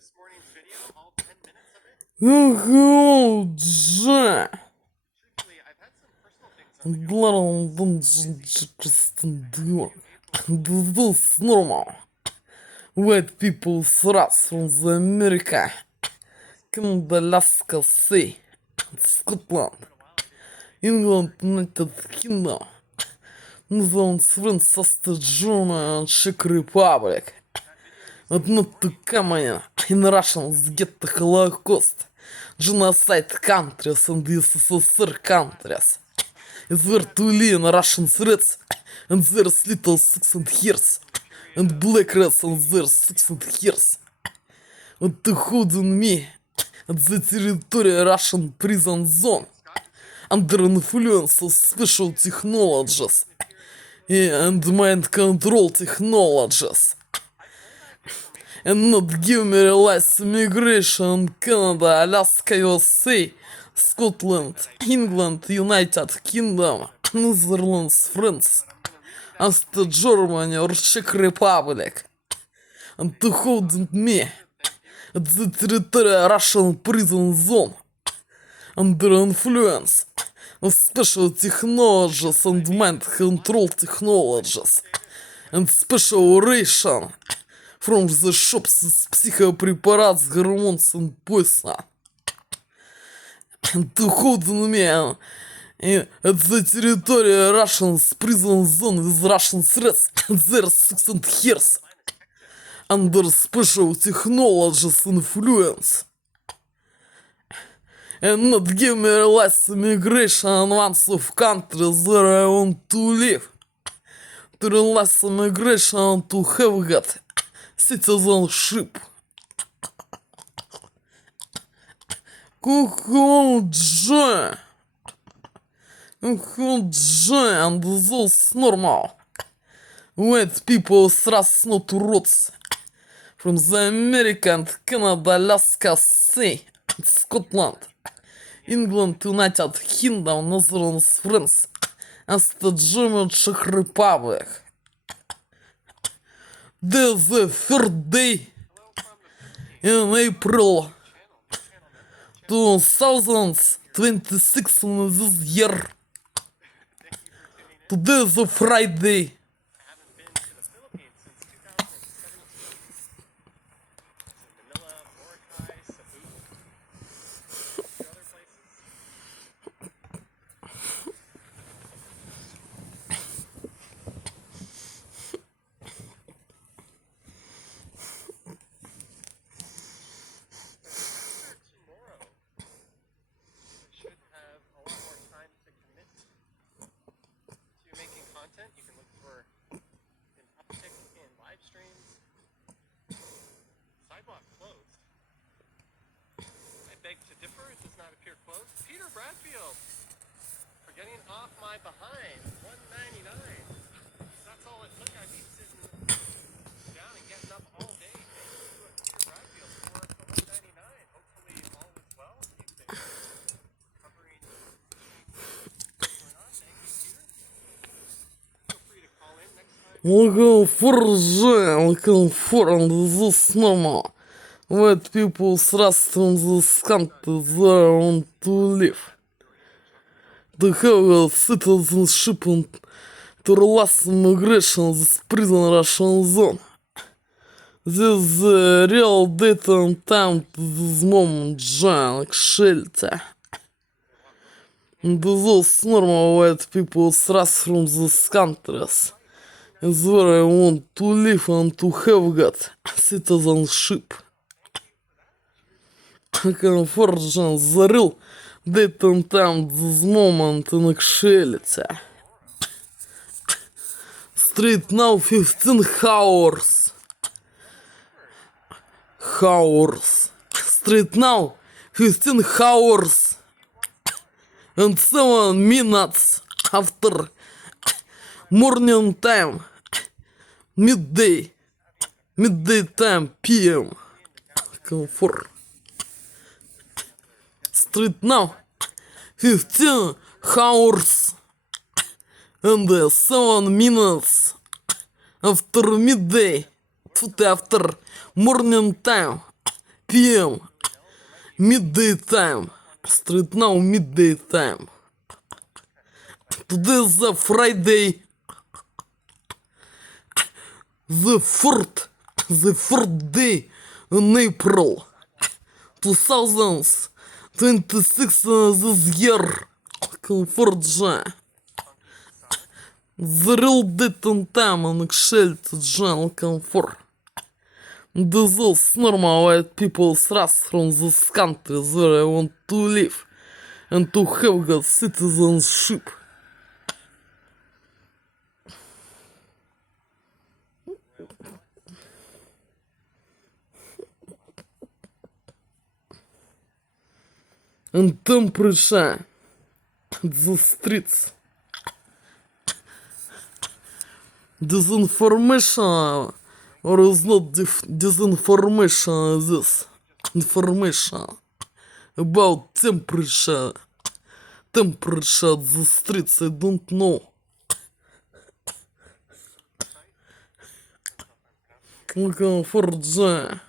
This is normal. White people thrust from the America, Canada, Alaska, Sea, Scotland, England, United Kingdom, Netherlands, France, Austria, Germany, and Czech Republic. But not to Germany, in Russians get the Holocaust, genocide countries and the USSR countries. It's where to live in Russian threats, and there's little 6 years, and black rats and there's 6 years. And to hold on me at the territory Russian prison zone, under influence of special technologies and mind control technologies. And not give me realize immigration Canada, Alaska, USA, Scotland, England, United Kingdom, Netherlands, France, Austria, Germany, or Czech Republic. And to hold me at the territory Russian prison zone under influence of special technologies and mind control technologies and special ration from the shops with psychopreparats, hormones and poison. And to hold me at the territory Russian prison zone with Russian threats and their 6 years under special technologies influence. And not give me realize immigration once of countries where I want to live. To realize immigration to have got citizenship. Join and those normal. White people thrust not roots from the American, Canada, Alaska, Sea, Scotland, England, United Kingdom, Netherlands, France, Austria, Germany, Czech Republic. There's the third day in April 2026 in this year. Today is a Friday. You can look for an uptick in live streams. Sidewalk closed. I beg to differ. It does not appear closed. Peter Bradfield for getting off my behind. $1.99. That's all it took. I'd be sitting down and getting up all day. Thank you to Peter Bradfield for the $1.99. Hopefully all is well. You've been covering what's going on. Thank you, Peter. Looking for this normal. White people thrust from this country where I want to live. To have a citizenship and to realize immigration this prison Russian zone. This is the real date and time to this moment, join like shelter. And those normal white people thrust from these countries is where I want to live and to have got citizenship. I can forge the real date and time this moment in actuality. Straight now 15 hours. Straight now 15 hours and 7 minutes after morning time, midday time, PM. Comfort. Straight now 15 hours and 7 minutes after midday, after morning time, PM, midday time, straight now midday time. Today is the Friday, the fourth day in April 2026 this year. California. The real date and time on Excel to General Comfort. This is normal white people's race from this country where I want to live and to have good citizenship. And temperature the streets. Disinformation or is not disinformation, this information about temperature the streets, I don't know. Looking for J.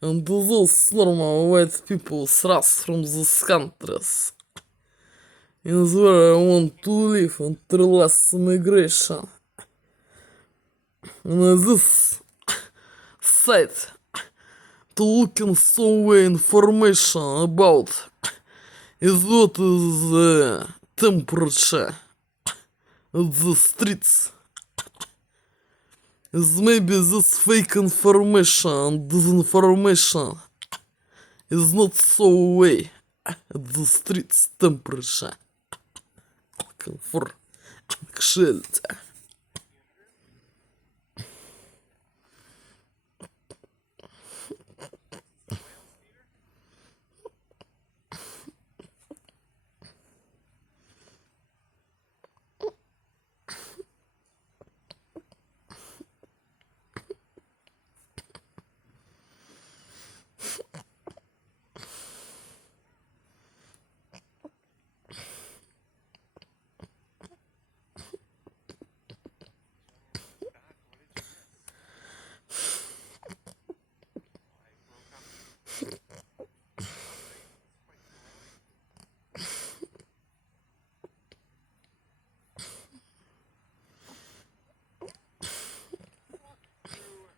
And those normal white people thrust from these countries. In where I want to live and less immigration. And this site to looking somewhere information about is what is the temperature of the streets. Is maybe this fake information, disinformation is not so way the streets temperature. For shelter.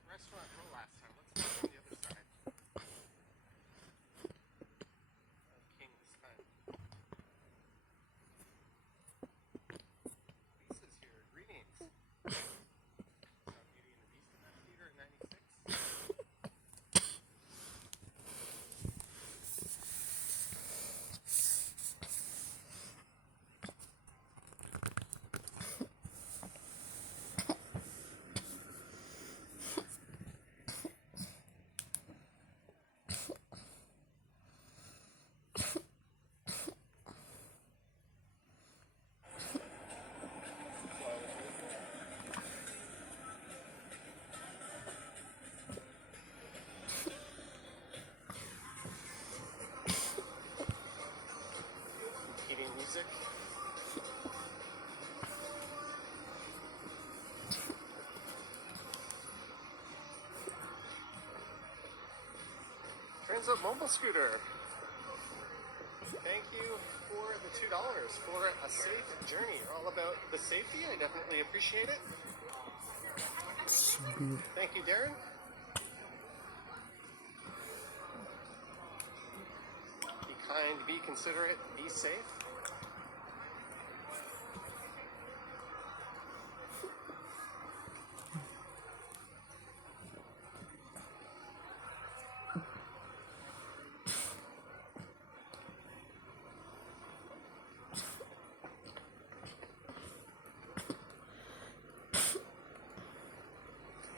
Restaurant roll last time. Let's go to the other side. King this time. Lisa's here. Greetings. Saw Beauty and the Beast in that theater in '96. Competing music. Transit mobile scooter. Thank you for the $2 for a safe journey. You're all about the safety. I definitely appreciate it. Thank you, Darren. Be kind, be considerate, be safe.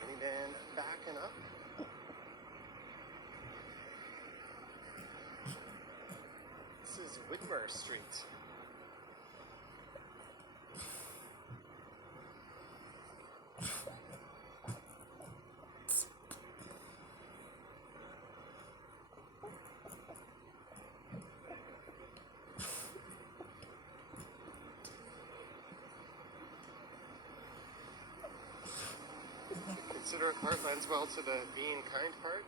Minivan backing up. This is Whitmer Street. Considerate part lends well to the being kind part.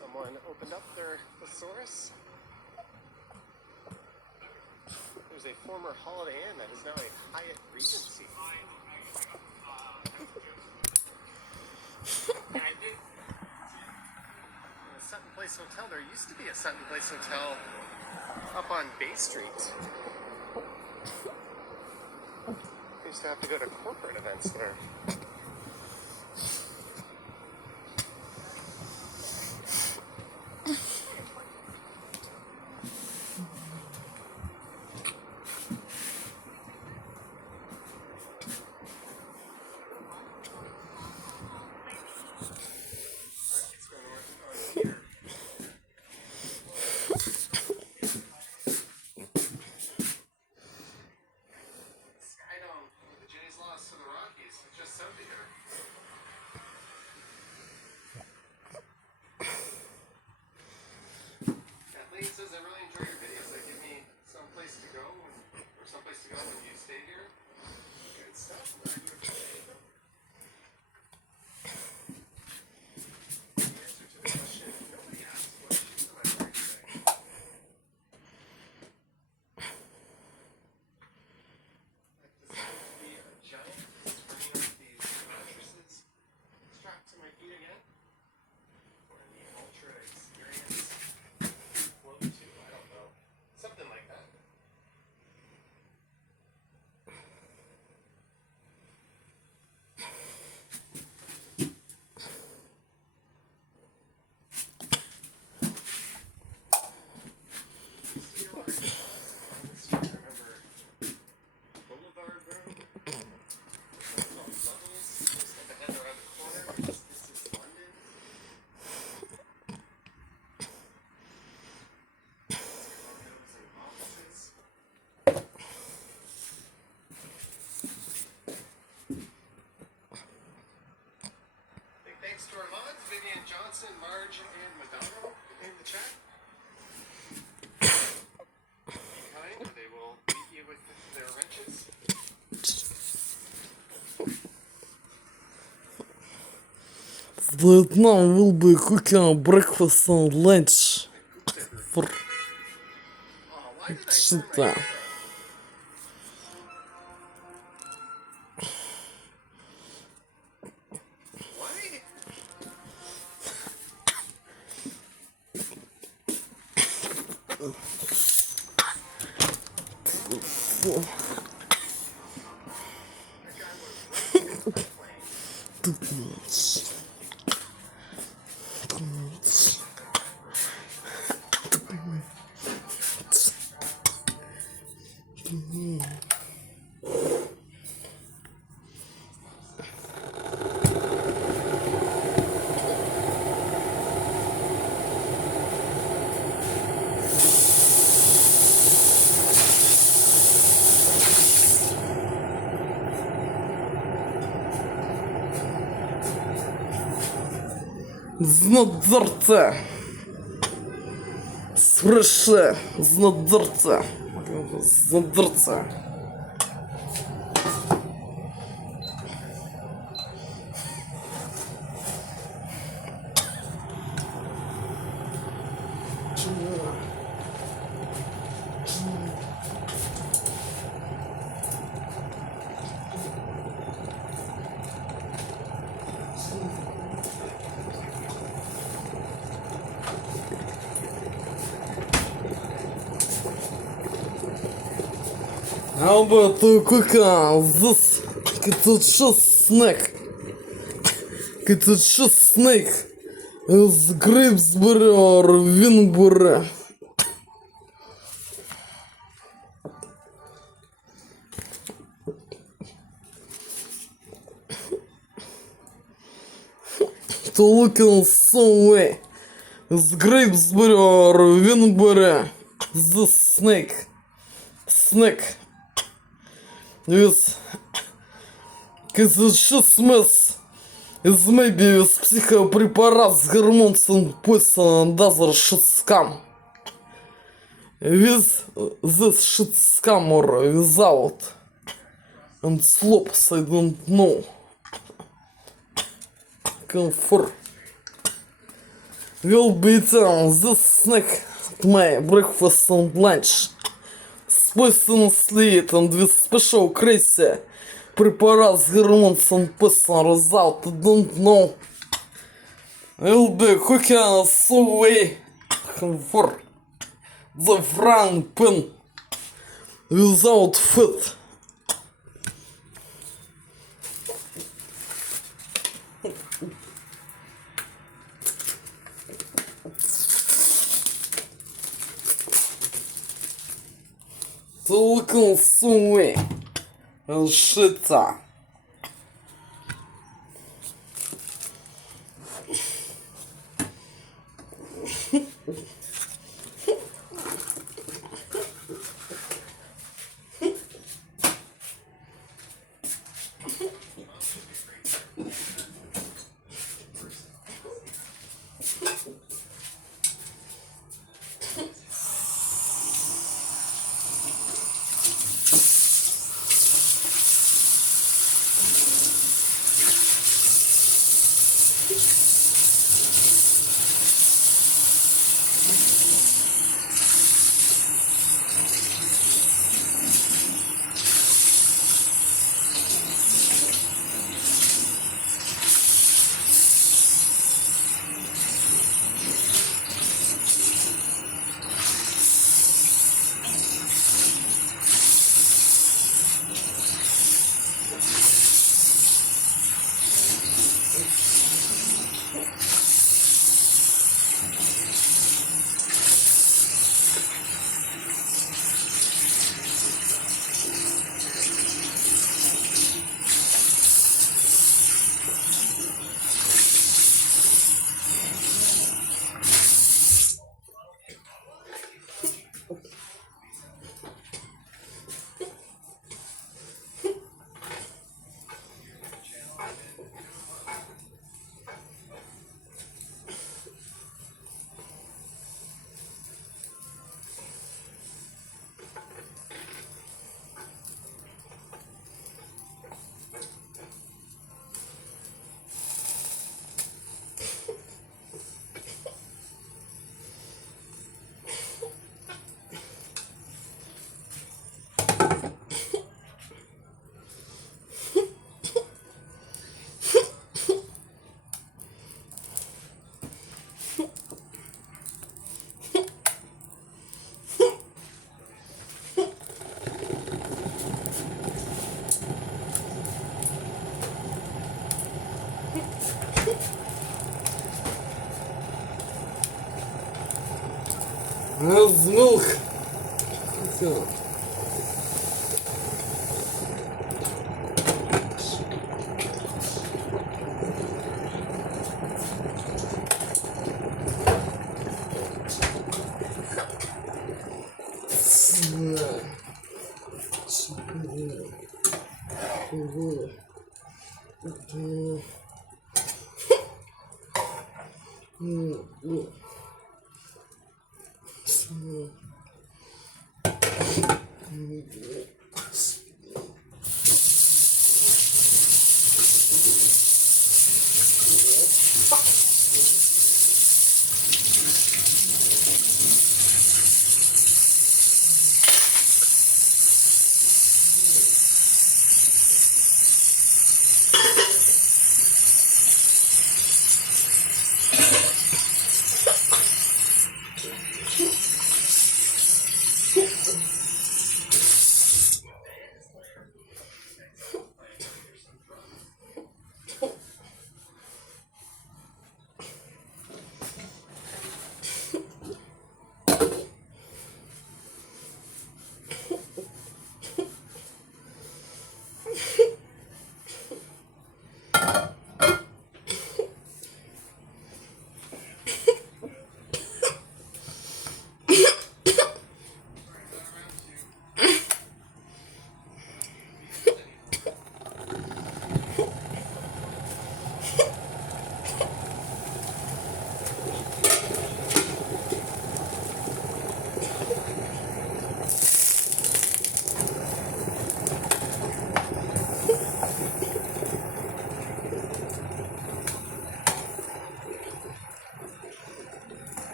Someone opened up their thesaurus. There's a former Holiday Inn that is now a Hyatt Regency. And I did. The Sutton Place Hotel. There used to be a Sutton Place Hotel up on Bay Street. I used to have to go to corporate events there. Says I really enjoy your videos. They give me someplace to go or someplace to go when you stay here. Good stuff. The answer to the question nobody asked, what shoes am I wearing today? I've decided to be a giant, bringing up these mattresses strapped to my feet again. Or the ultra experience. Something like that. Remember Boulevard Room? Levels. Just at the head around the corner. This is London. Thanks to our mods, Vivian Johnson, Marge, and Madonna in the chat. Be kind, or they will beat you with their wrenches. Vietnam will be cooking breakfast and lunch for Chita. Знадзорце. Спроше. Знадзорце. Знадзорце. How about to cook this? It's just snack. It's just snake. It's Grimsbury or Winbury. To look in some way. It's Grimsbury or Winbury. This snake. Snake. With cause it's just mess is maybe with psychopreparats, hormones and poison and other shit scam. With this shit scam or without. And slopes I don't know. Comfort. You'll be down this snack at my breakfast and lunch. Poison sleet and with special crazy preparats hormones and poison result I don't know. You'll be cooking us away for the frying pan without food. Только сумы, шита. How's milk? So.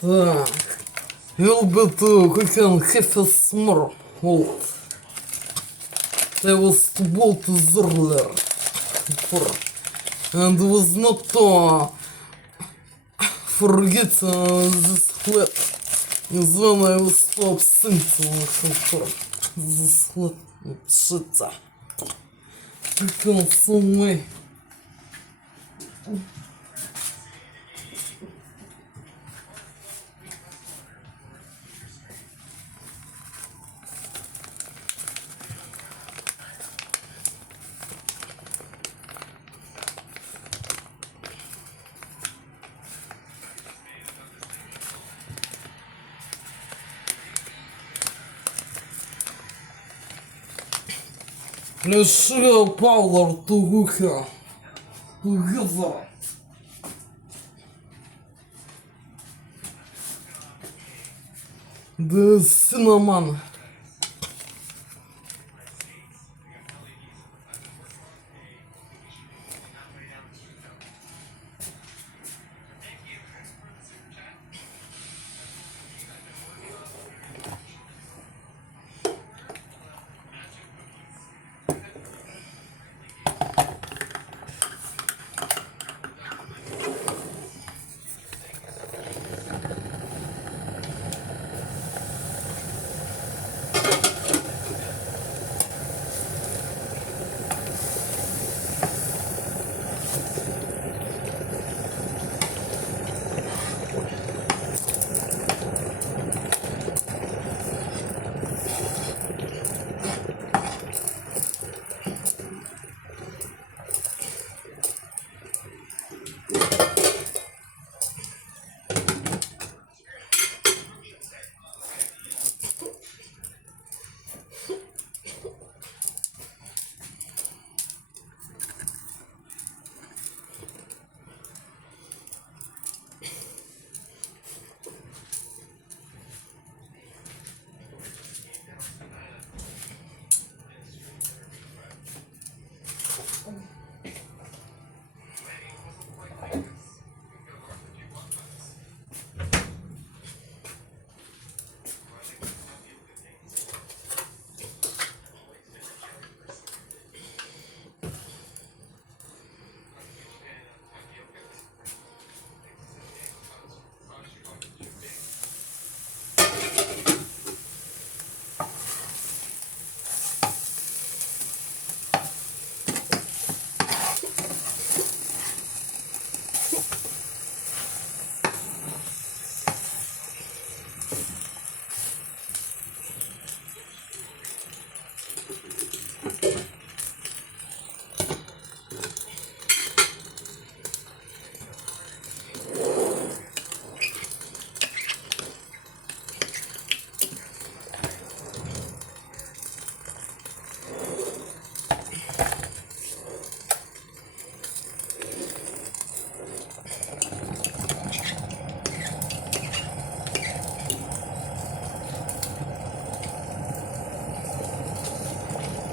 Так. You'll be to cooking half a small hold. I was to bolt earlier. And was not to forget this flat. Then I was so absent for this flat. Shit. You can see me. Let's show power to Luca together. The cinnamon.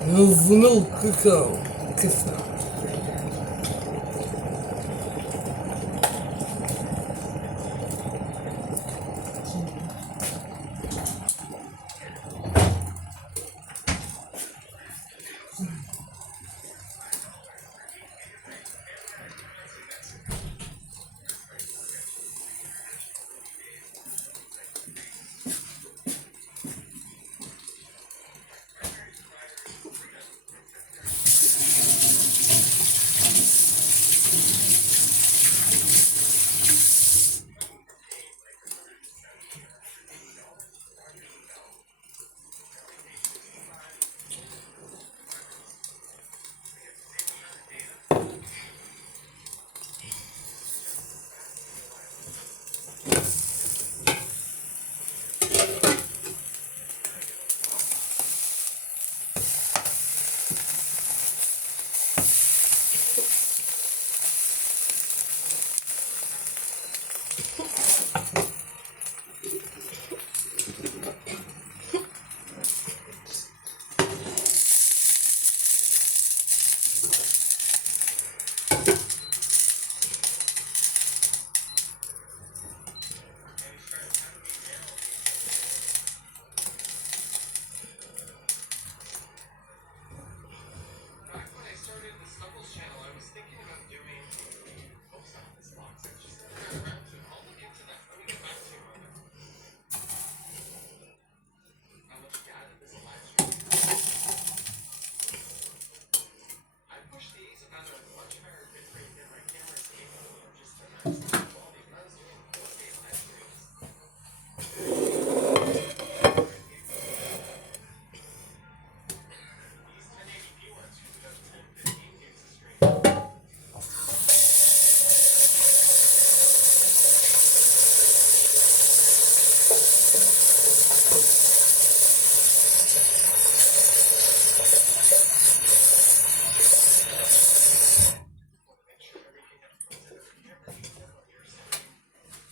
Знал какао. Киса.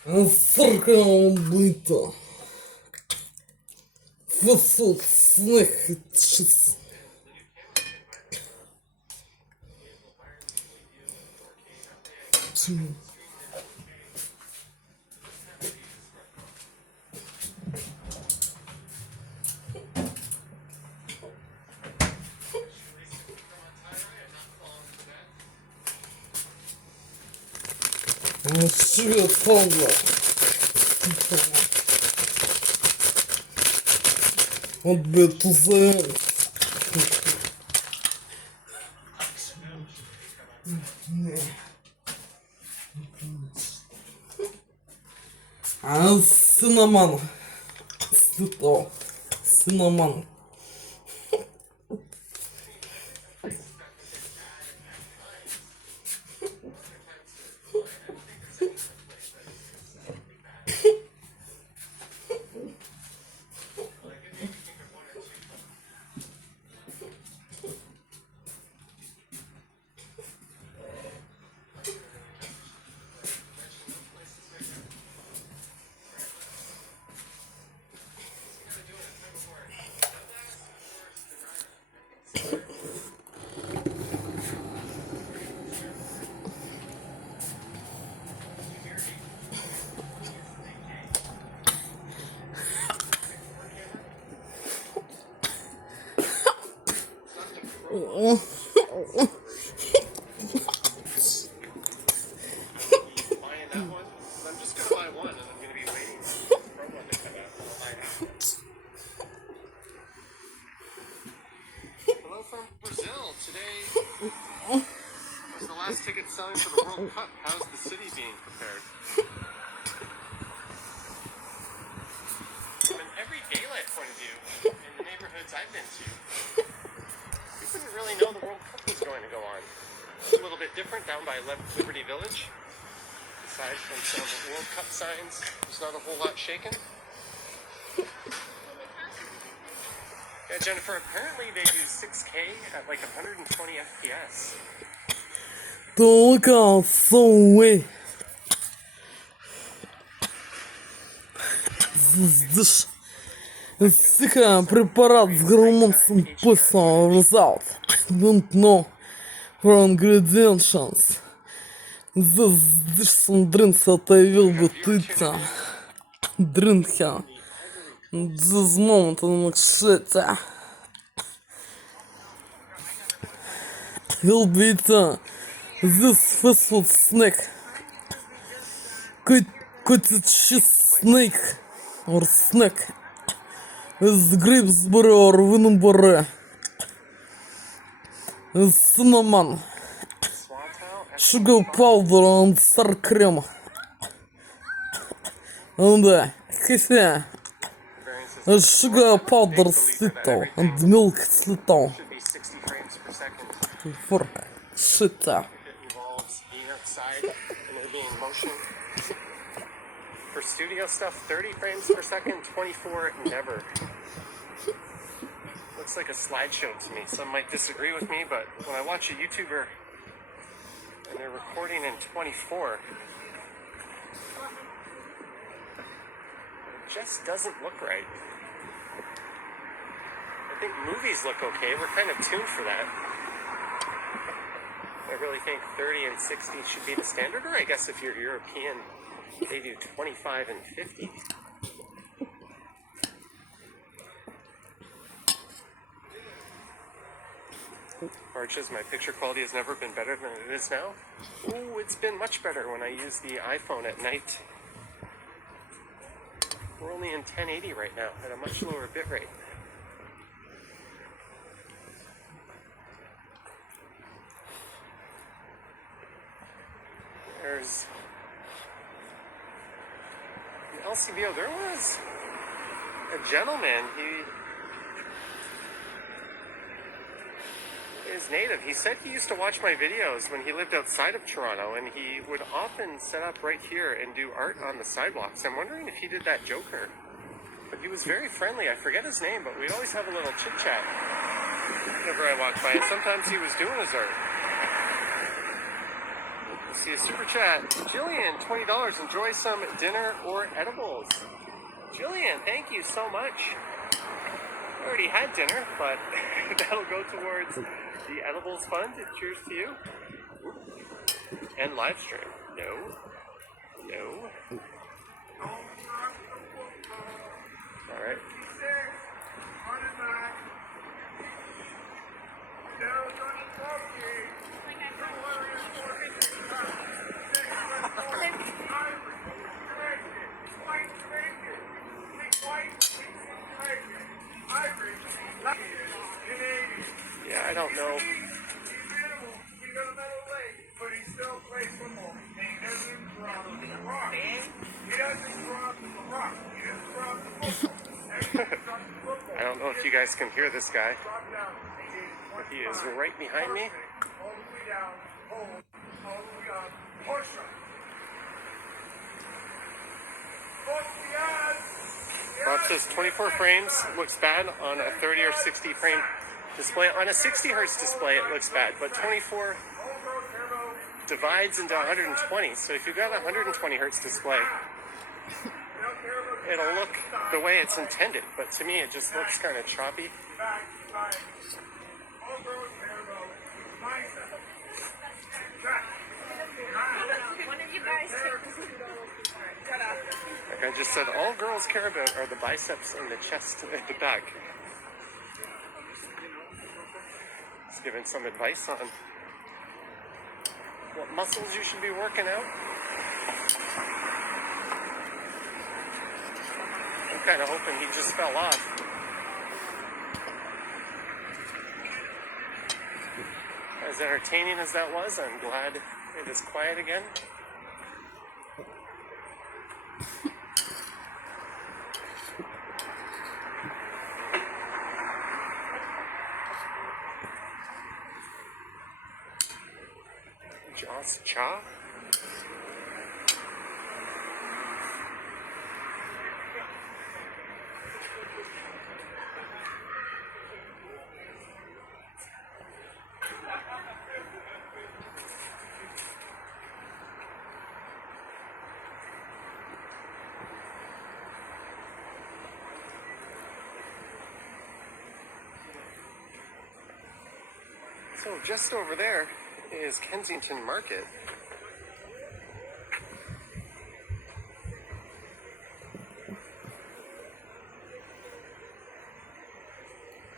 Сорокалбито. Высот снег чист. Свет полно. Вот бы туза. А синаман. Свято. Синаман. Buying that one? I'm just gonna buy one, and I'm gonna be waiting for one to come out. I'll buy that. Hello from Brazil. Today is the last ticket selling for the World Cup. How's the city being prepared? From an every daylight point of view, in the neighborhoods I've been to, you couldn't really know the World Cup was going to go on. It's a little bit different down by Liberty Village. Aside from some World Cup signs, there's not a whole lot shaken. Yeah, Jennifer, apparently they do 6K at like 120 FPS. Только суы. Здесь всегда препарат с гормоном писал result. Don't know for ingredients. Здесь some drinks отавил бутыльца. Дринка. This moment I'm excited. Will be this fast snack. Could cheese snake or snack. With grapes berry or winberry. Cinnamon. Sugar powder and sour cream. And coffee. Sugar powder slito and milk slito. Should be 60 frames per second. For shit. It involves being outside and there being motion. For studio stuff, 30 frames per second, 24 never. Looks like a slideshow to me. Some might disagree with me, but when I watch a YouTuber and they're recording in 24, it just doesn't look right. I think movies look okay. We're kind of tuned for that. I really think 30 and 60 should be the standard, or I guess if you're European, they do 25 and 50. Arches, my picture quality has never been better than it is now. Oh, it's been much better when I use the iPhone at night. We're only in 1080 right now at a much lower bitrate. There's an LCBO. There was a gentleman. He is native. He said he used to watch my videos when he lived outside of Toronto, and he would often set up right here and do art on the sidewalks. I'm wondering if he did that Joker. But he was very friendly. I forget his name, but we'd always have a little chit chat whenever I walked by. And sometimes he was doing his art. See a super chat. Jillian, $20. Enjoy some dinner or edibles. Jillian, thank you so much. I already had dinner, but that'll go towards the edibles fund. Cheers to you. And live stream. No. No. Alright. Yeah, I don't know. I don't know if you guys can hear this guy. He is right behind me. Bob says 24 frames looks bad on a 30 or 60 frame display. On a 60 hertz display, it looks bad, but 24 divides into 120. So if you've got a 120 hertz display, it'll look the way it's intended. But to me, it just looks kind of choppy. Like I just said, all girls care about are the biceps and the chest at the back. Just giving some advice on what muscles you should be working out. I'm kind of hoping he just fell off. As entertaining as that was, I'm glad it is quiet again. Joss Cha? So just over there is Kensington Market.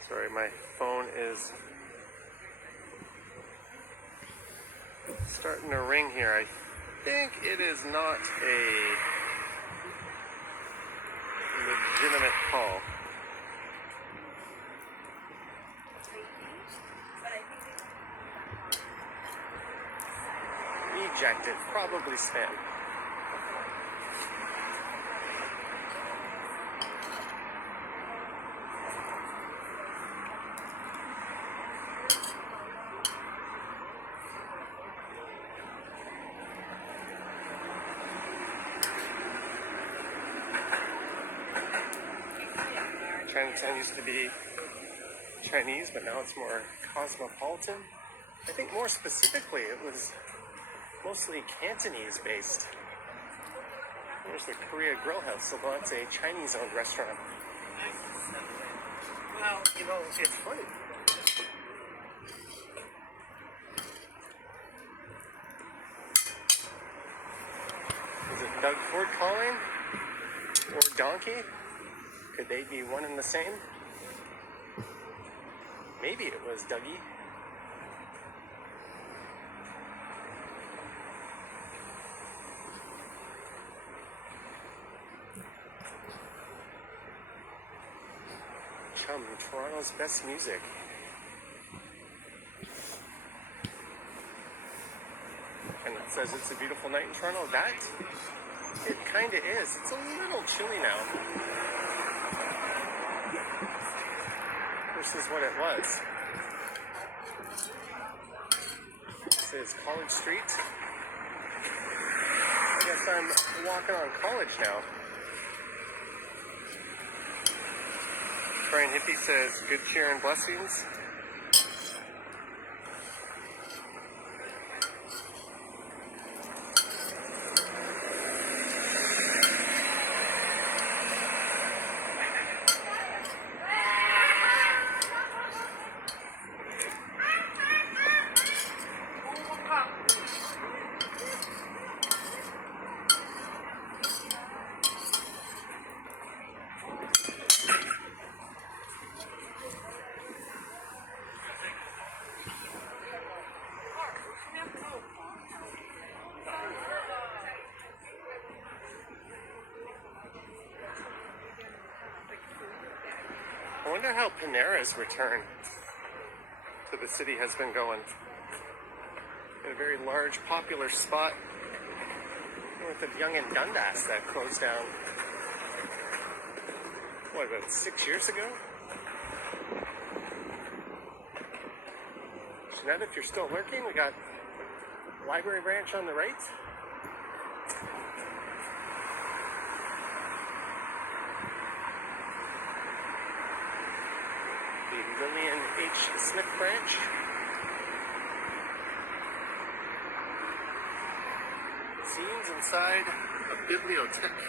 Sorry, my phone is starting to ring here. I think it is not a legitimate call. Ejected, probably spam. Chinatown used to be Chinese, but now it's more cosmopolitan. I think more specifically, it was mostly Cantonese based. There's the Korea Grill House, although that's a Chinese-owned restaurant. Well, you know, it's funny. Is it Doug Ford calling? Or Donkey? Could they be one and the same? Maybe it was Dougie. Toronto's best music. And it says it's a beautiful night in Toronto. That, it kind of is. It's a little chilly now versus what it was. This is College Street. I guess I'm walking on College now. Brian Hippie says, good cheer and blessings. wonder how Panera's return to the city has been going. In a very large, popular spot north of Yonge and Dundas that closed down, what, about 6 years ago? Jeanette, if you're still lurking, we got Library Branch on the right. The Lillian H. Smith Branch. Scenes inside a bibliothèque.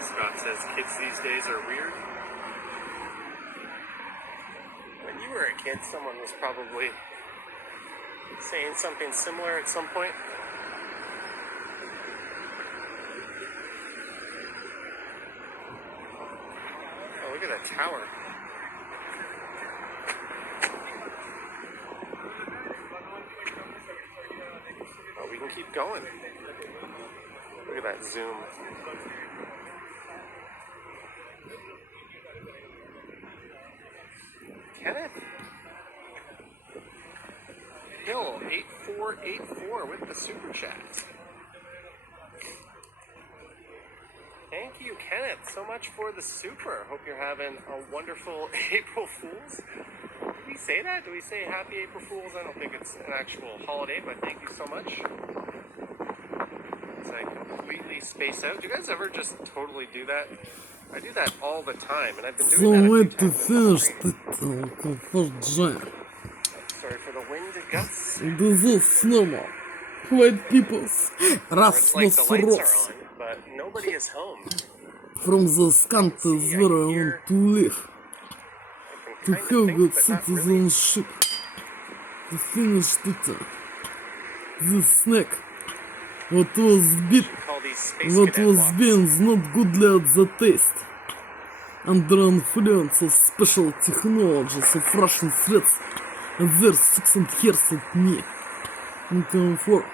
Scott says kids these days are weird. When you were a kid, someone was probably saying something similar at some point. Oh, look at that tower. Oh, we can keep going. Look at that zoom. Kenneth Hill, 8484 with the super chat. Thank you, Kenneth, so much for the super. Hope you're having a wonderful April Fool's. Did we say that? Do we say Happy April Fool's? I don't think it's an actual holiday, but thank you so much. As I completely space out. Do you guys ever just totally do that? I do that all the time, and I've been So doing that a wait few to times finish in the the comfort jam. Sorry for the wind gusts. This is normal. White people's It's like the Rasmus lights Ross. are on, but nobody is home. From this country is where I want to live. I To can kind of have good think, but not really. citizenship. To finish it. The snack. What was bit, Call these space what cadet was walks. beans not goodly at the taste. Under influence of special technologies of Russian threats and their 6 years at me. In comfort.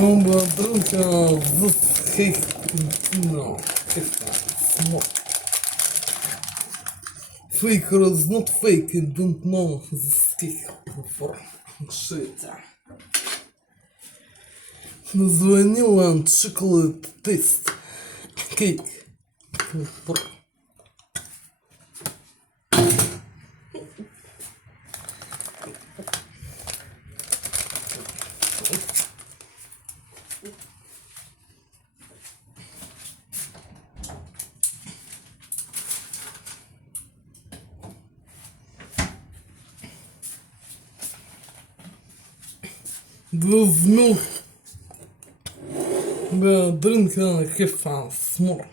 Number только всех no, Faker is not fake and don't know всех shit. Назвонила chocolate taste cake. Those milk, drink have fun, small.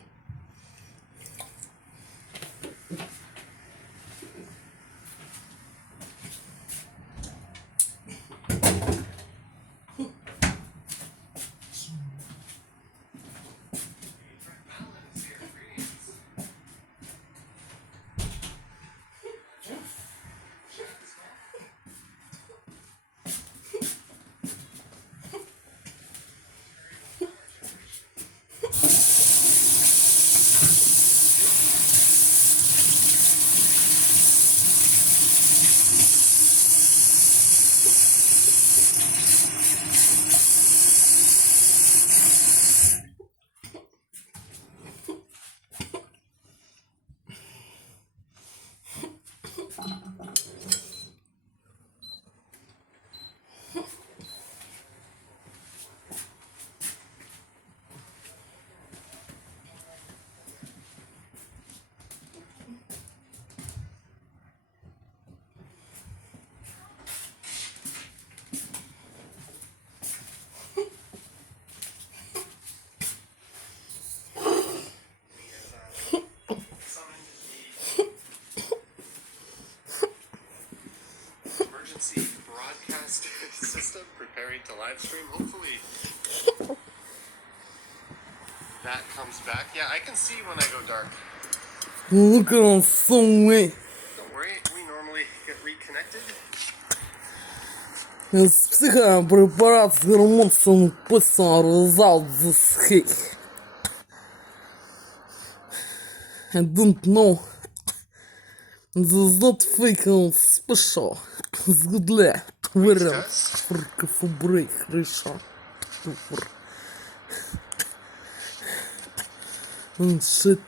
Broadcast system preparing to live stream. Hopefully that comes back. Yeah, I can see when I go dark. Look on some way. Don't worry, we normally get reconnected. С психопрепарат с гормоном писал result this cake. I don't know. This is not fake and special. It's good luck. Where for break, Richard. And shit.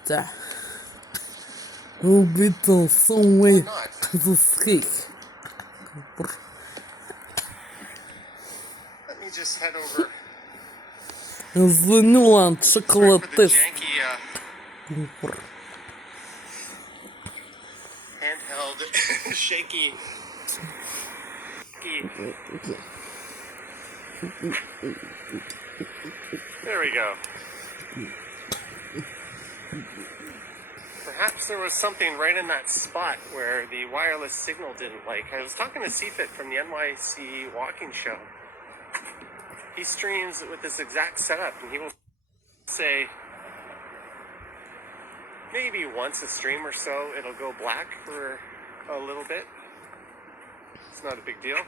Will be done some way. This cake. just head over Заняла for the шоколатест. janky handheld shaky. There we go. Perhaps there was something right in that spot where the wireless signal didn't like. I was talking to CFIT from the NYC walking show. He streams with this exact setup, and he will say maybe once a stream or so it'll go black for a little bit. It's not a big deal.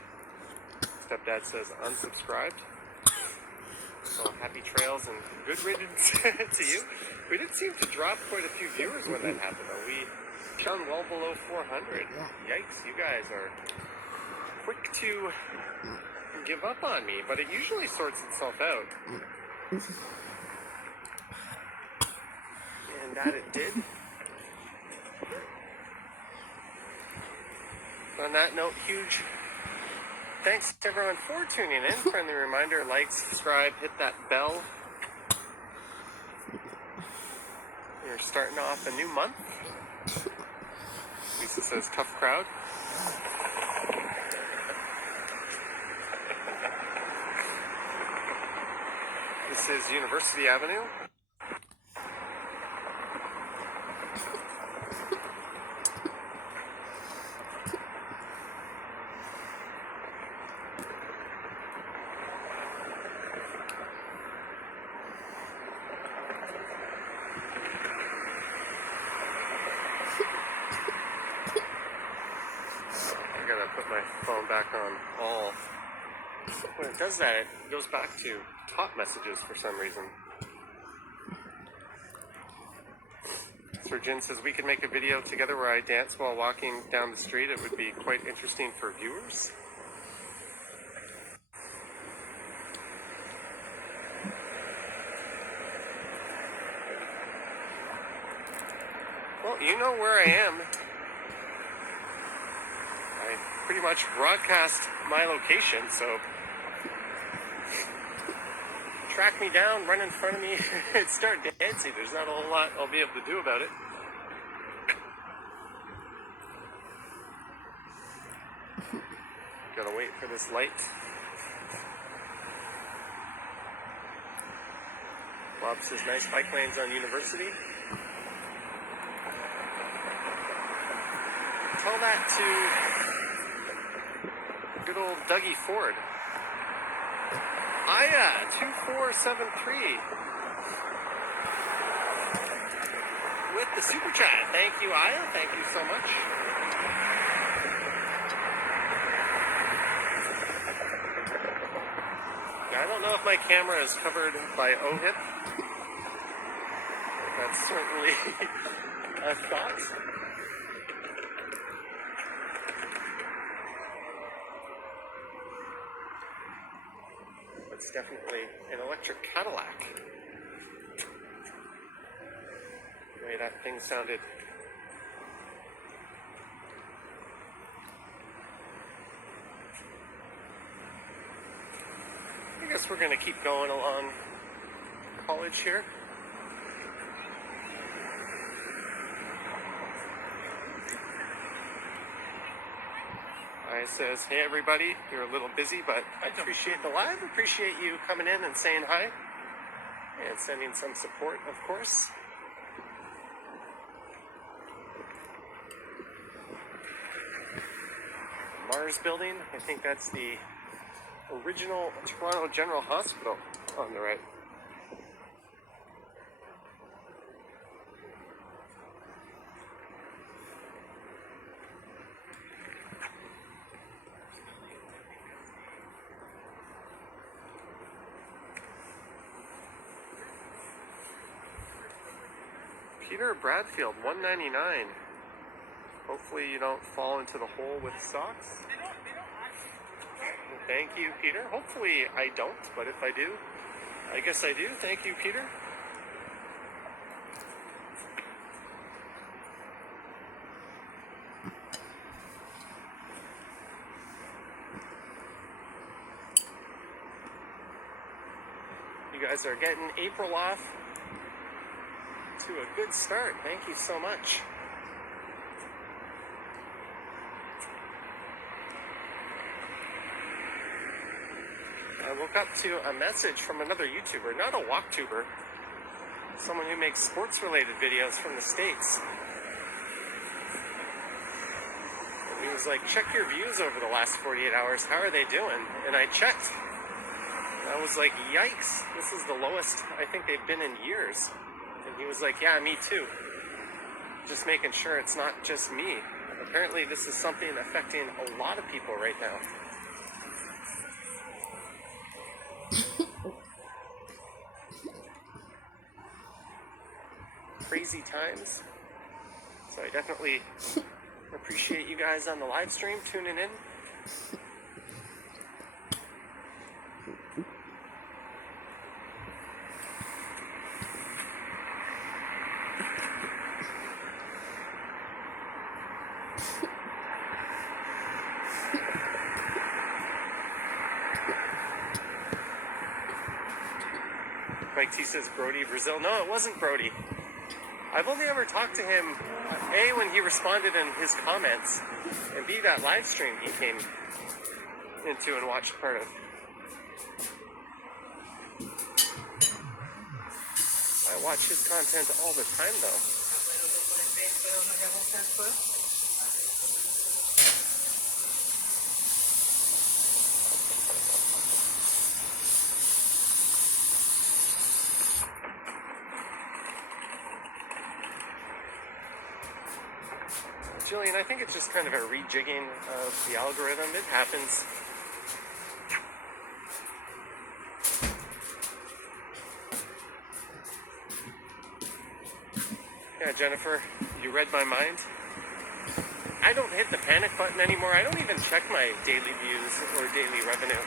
Stepdad says unsubscribed. So happy trails and good riddance to you. We did seem to drop quite a few viewers when that happened, though. We shone well below 400. Yikes, you guys are quick to give up on me, but it usually sorts itself out. And that it did. On that note, huge thanks to everyone for tuning in. Friendly reminder, like, subscribe, hit that bell. We're starting off a new month. Lisa says, tough crowd. This is University Avenue. Put my phone back on all. When it does that, it goes back to top messages for some reason. Sir Jin says we could make a video together where I dance while walking down the street. It would be quite interesting for viewers. Well, you know where I am. Pretty much broadcast my location, so track me down, run in front of me, and start dancing. There's not a whole lot I'll be able to do about it. Gotta wait for this light. Bob says nice bike lanes on University. Tell that to good old Dougie Ford. Aya, 2473. With the super chat. Thank you, Aya. Thank you so much. I don't know if my camera is covered by OHIP. That's certainly a thought. It's definitely an electric Cadillac. The way that thing sounded. I guess we're going to keep going along College here. Says, hey everybody, you're a little busy, but I appreciate the live, appreciate you coming in and saying hi, and sending some support, of course. Mars Building, I think that's the original Toronto General Hospital on the right. Peter Bradfield, $1.99. Hopefully you don't fall into the hole with socks. Thank you, Peter. Hopefully I don't, but if I do, I guess I do. Thank you, Peter. You guys are getting April off to a good start. Thank you so much. I woke up to a message from another YouTuber, not a walktuber, someone who makes sports-related videos from the States. And he was like, check your views over the last 48 hours. How are they doing? And I checked. And I was like, yikes, this is the lowest I think they've been in years. And he was like, yeah, me too. Just making sure it's not just me. Apparently this is something affecting a lot of people right now. Crazy times. So I definitely appreciate you guys on the live stream tuning in. Mike T says Brody, Brazil. No, it wasn't Brody. I've only ever talked to him, A, when he responded in his comments, and B, that live stream he came into and watched part of. I watch his content all the time, though. Jillian, I think it's just kind of a rejigging of the algorithm. It happens. Yeah, Jennifer, you read my mind. I don't hit the panic button anymore. I don't even check my daily views or daily revenue.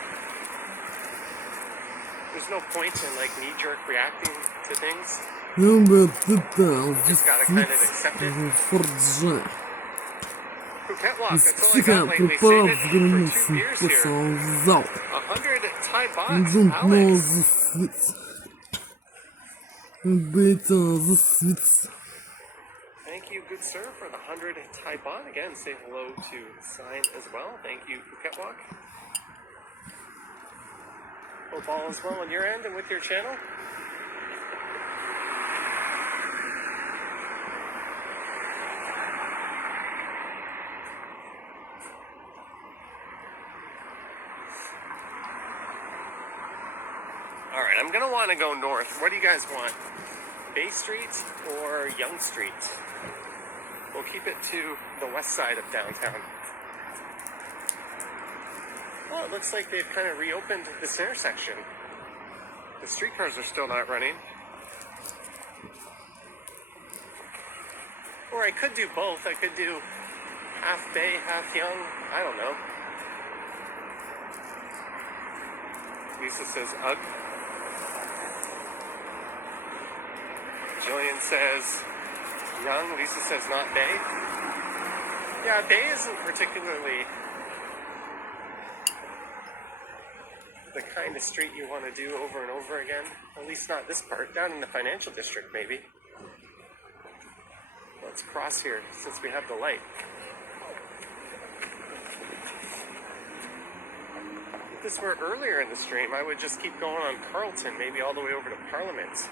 There's no point in like knee-jerk reacting to things. Just gotta kind of accept it. Психа препарат заграницы посол 100 Thai Don't baht, know Alex. the sweets. Beta the sweets. Thank you, good sir, for the 100 Thai baht. Again, say hello to Sign as well. Thank you, Phuket Walk. Hope all is well on your end and with your channel. Alright, I'm gonna want to go north. What do you guys want? Bay Street or Yonge Street? We'll keep it to the west side of downtown. Well, it looks like they've kind of reopened this intersection. The streetcars are still not running. Or I could do both. I could do half Bay, half Yonge. I don't know. Lisa says, ugh. Jillian says Young. Lisa says not Bay. Yeah, Bay isn't particularly the kind of street you want to do over and over again. At least not this part. Down in the financial district, maybe. Let's cross here since we have the light. If this were earlier in the stream, I would just keep going on Carlton, maybe all the way over to Parliament.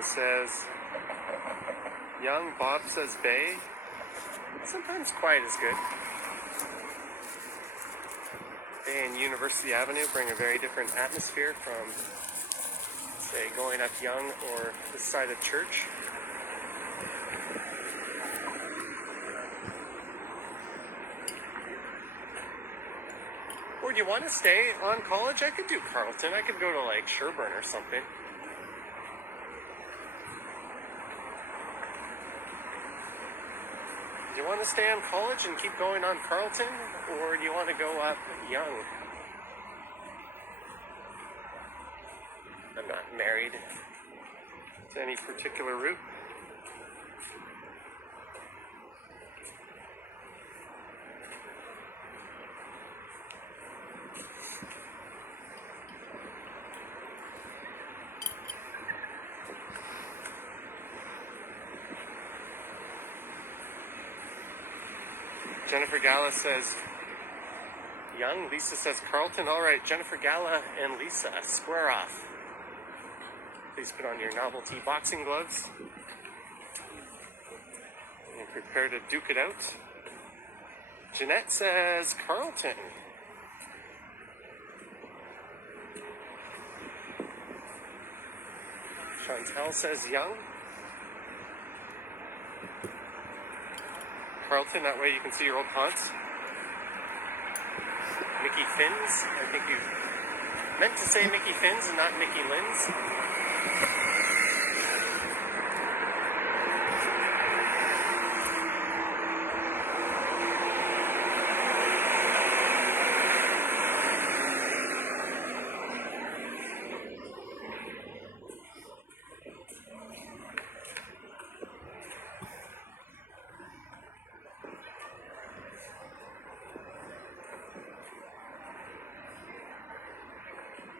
Says Young. Bob says Bay. Sometimes quiet is good. Bay and University Avenue bring a very different atmosphere from, say, going up Young or this side of Church. Or do you want to stay on College? I could do Carlton. I could go to like Sherburne or something. Do you want to stay on College and keep going on Carlton, or do you want to go up Young? I'm not married to any particular route. Jennifer Gala says Young. Lisa says Carlton. All right, Jennifer Gala and Lisa, square off. Please put on your novelty boxing gloves and prepare to duke it out. Jeanette says Carlton. Chantel says Young. Carlton, that way you can see your old haunts. Mickey Finns. I think you meant to say Mickey Finns and not Mickey Lynn's.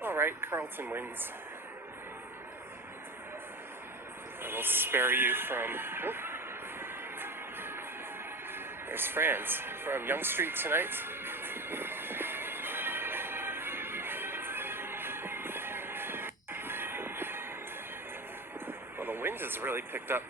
Alright, Carlton wins. I will spare you from... Oh. There's Franz from Yonge Street tonight. Well, the wind has really picked up.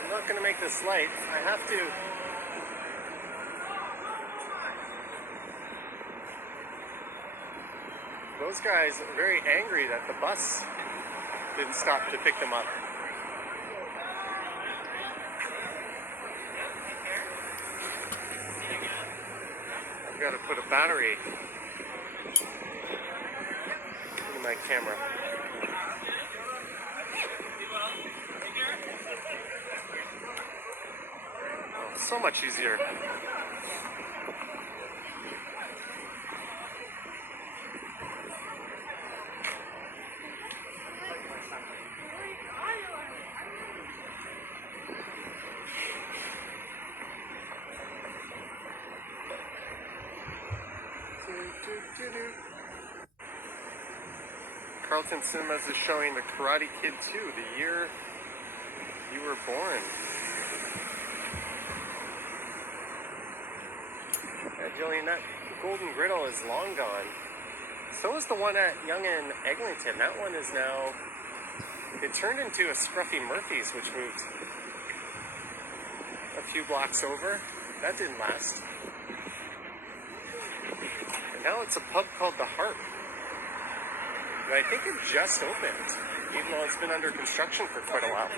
I'm not going to make this light. I have to. Those guys are very angry that the bus didn't stop to pick them up. I've got to put a battery in my camera. So much easier. Carlton Cinemas is showing The Karate Kid 2, the year you were born. Jillian, that golden griddle is long gone. So is the one at Yonge and Eglinton. That one is now... It turned into a Scruffy Murphy's, which moved a few blocks over. That didn't last. And now it's a pub called The Harp. And I think it just opened, even though it's been under construction for quite a while.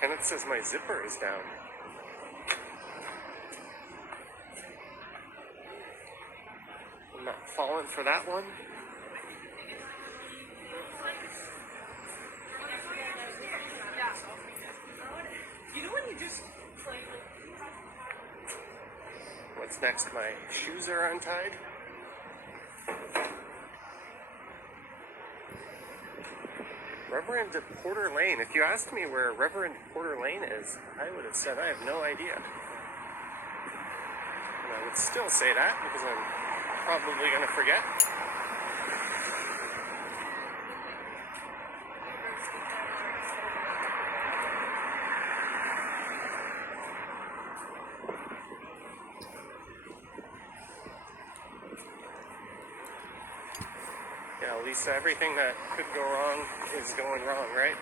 Kenneth says my zipper is down. I'm not falling for that one. What's next? My shoes are untied. Reverend Porter Lane. If you asked me where Reverend Porter Lane is, I would have said I have no idea. And I would still say that because I'm probably going to forget. Yeah, Lisa, everything that could go wrong is going wrong, right?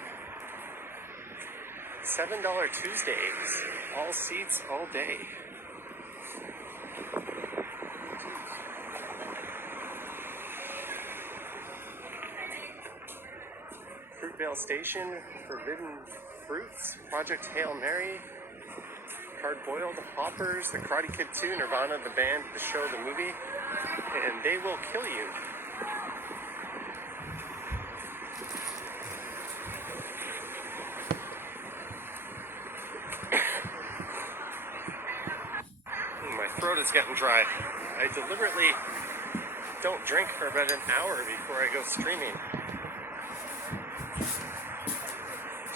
$7 Tuesdays. All seats, all day. Fruitvale Station, Forbidden Fruits, Project Hail Mary, Hard Boiled, Hoppers, The Karate Kid 2, Nirvana, the band, the show, the movie, and They Will Kill You. is getting dry. I deliberately don't drink for about an hour before I go streaming.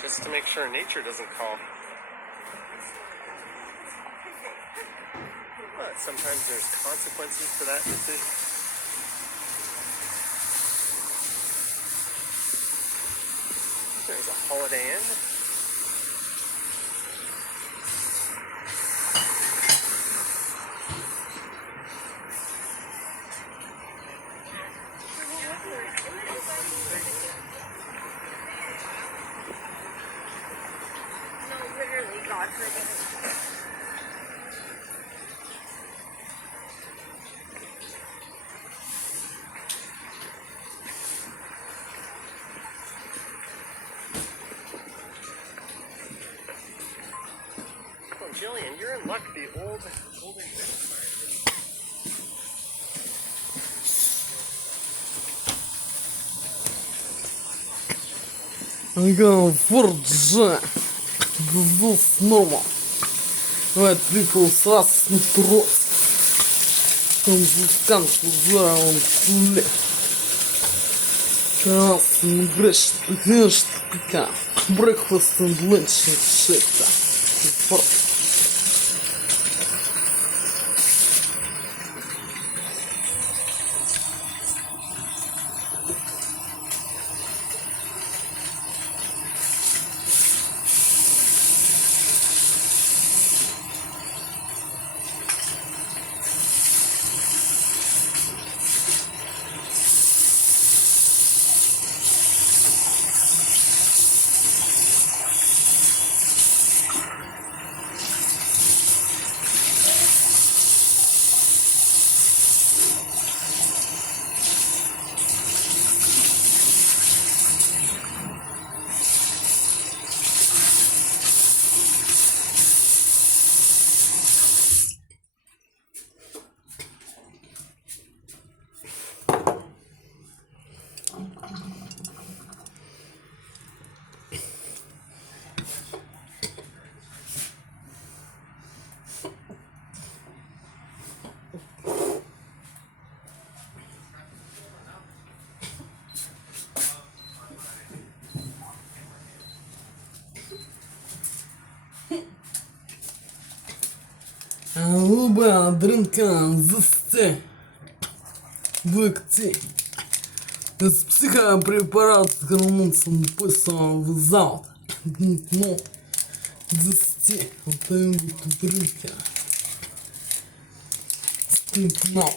Just to make sure nature doesn't call. But sometimes there's consequences to that decision. There's a Holiday Inn. No, literally, God forbid. Oh, Jillian, you're in luck. The old Ага, Форджа. Зу снова. White people срас метро. Консультант за он туле. Красный греш, греш, така. Breakfast and lunch and shit. Луба, дрынка, засте. Выкти. Из психопрепарат с гормонцем писал в зал. Ну, засте. Вот это вот дрынка. Стыпнал.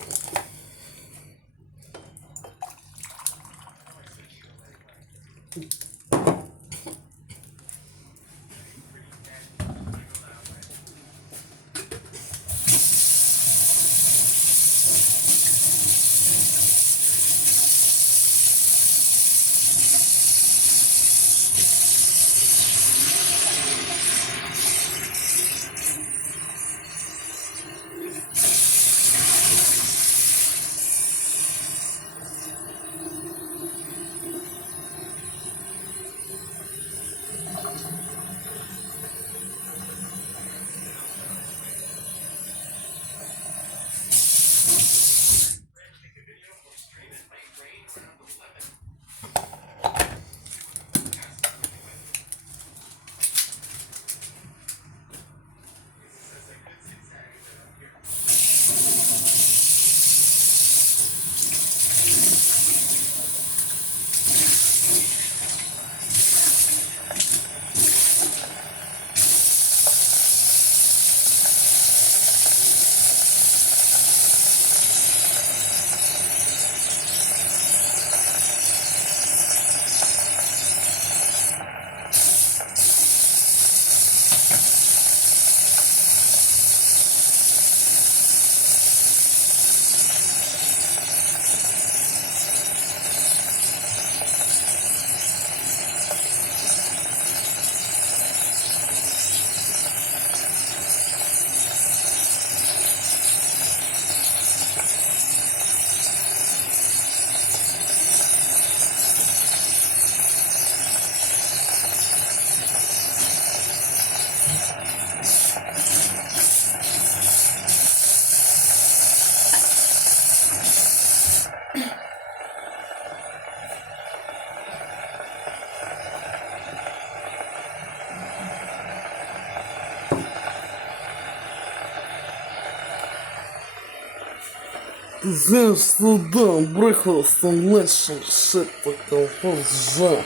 Ты знаешь, сюда breakfast and lunch and shit такого позже.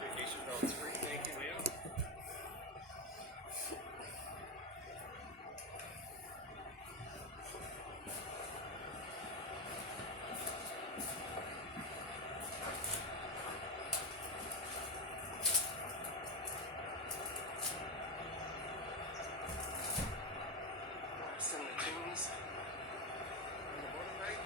Vacation belts free. Thank you, Leo. Sing the tunes on the motorbike.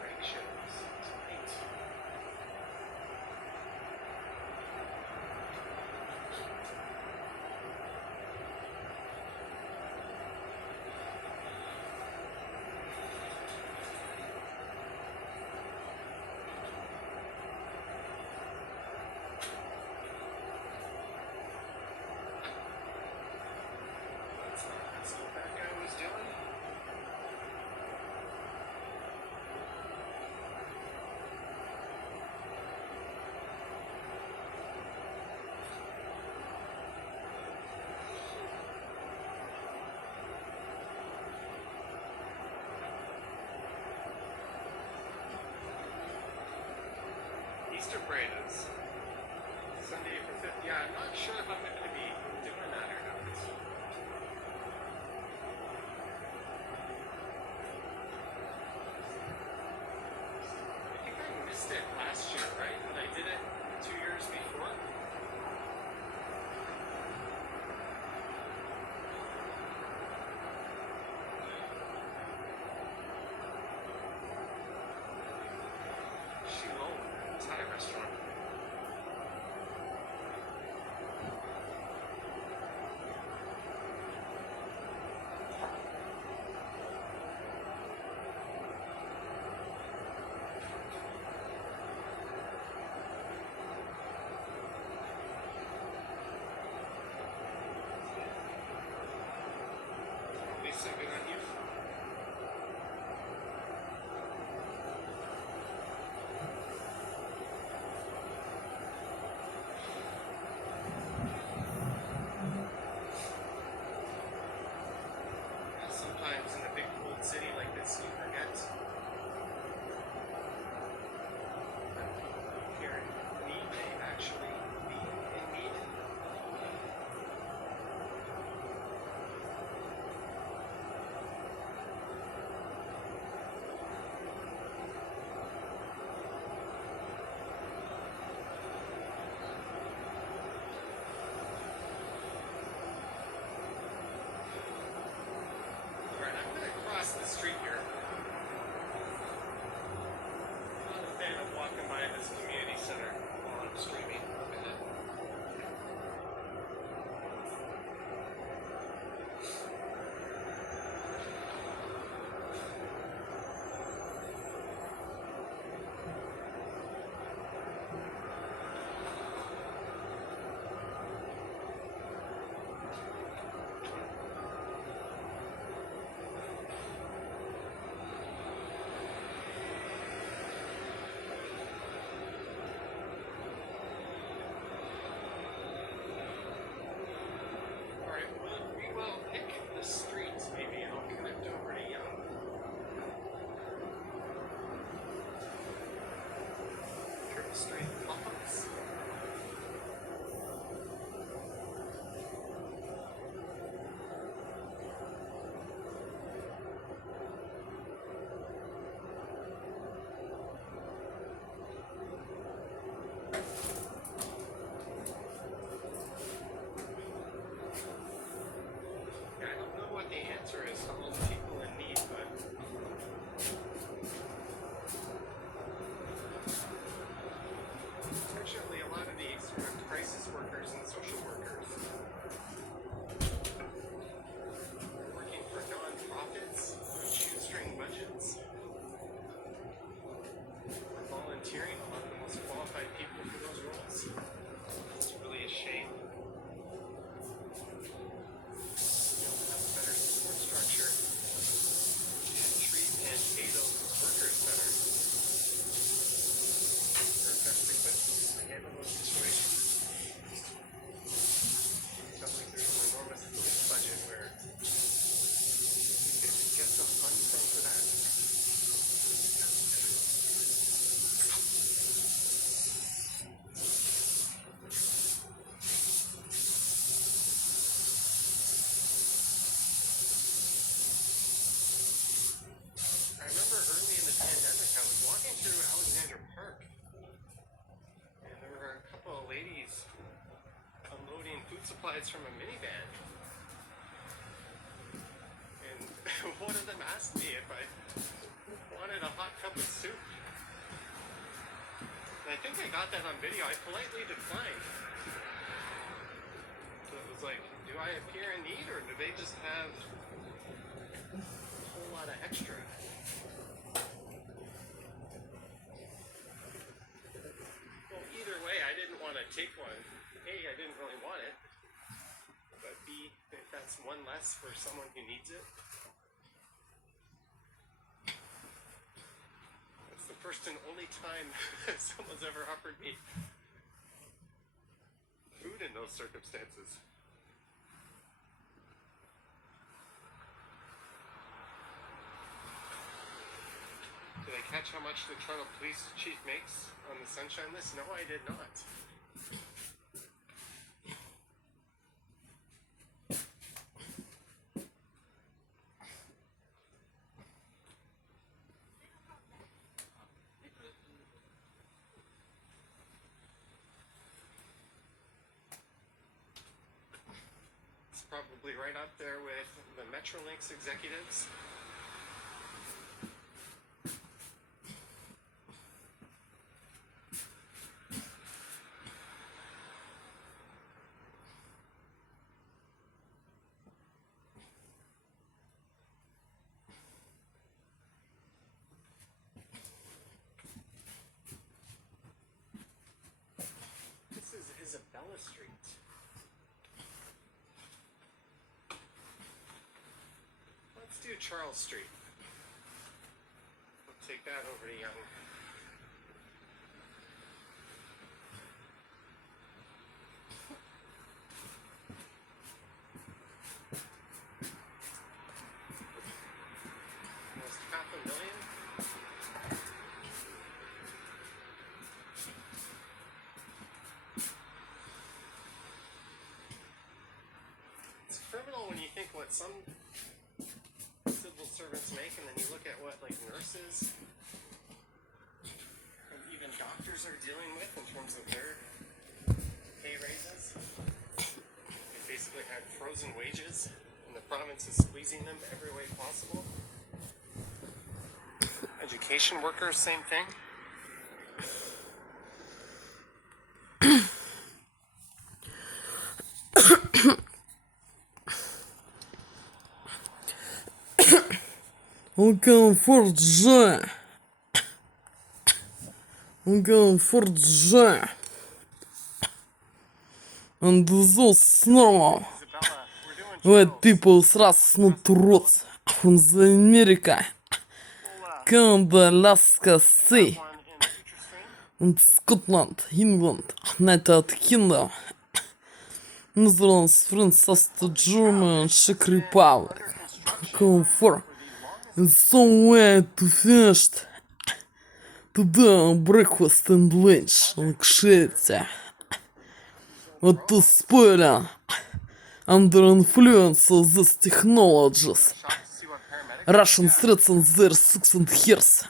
Drag shows tonight. That's what that guy was doing. Easter parade is Sunday, April 5th. Yeah, I'm not sure if I'm going to be doing that or not. I think I missed it last year, right? But I did it 2 years before. Shilong Thai restaurant. supplies from a minivan. And one of them asked me if I wanted a hot cup of soup. And I think I got that on video. I politely declined. So it was like, do I appear in need, or do they just have a whole lot of extra? Well, either way, I didn't want to take one. A, I didn't really want it. But B, if that's one less for someone who needs it. That's the first and only time someone's ever offered me food in those circumstances. Did I catch how much the Toronto police chief makes on the sunshine list? No, I did not. It's probably right up there with the Metrolinx executives. Isabella Street. Let's do Charles Street. We'll take that over to Young. Almost $500,000. Criminal when you think what some civil servants make, and then you look at what like nurses and even doctors are dealing with in terms of their pay raises. They basically had frozen wages, and the province is squeezing them every way possible. Education workers, same thing. Комфорт-же. Комфорт-же. And those normal. White people thrust not roads from the America. Canada, Alaska, Sea. And Scotland, England, United Kingdom. Netherlands, France, Austria, Germany, Czech Republic. Comfort. And somewhere to finish today breakfast and lunch and shit. What to spoil under influence of these technologies. Russian threats and their six and hairs.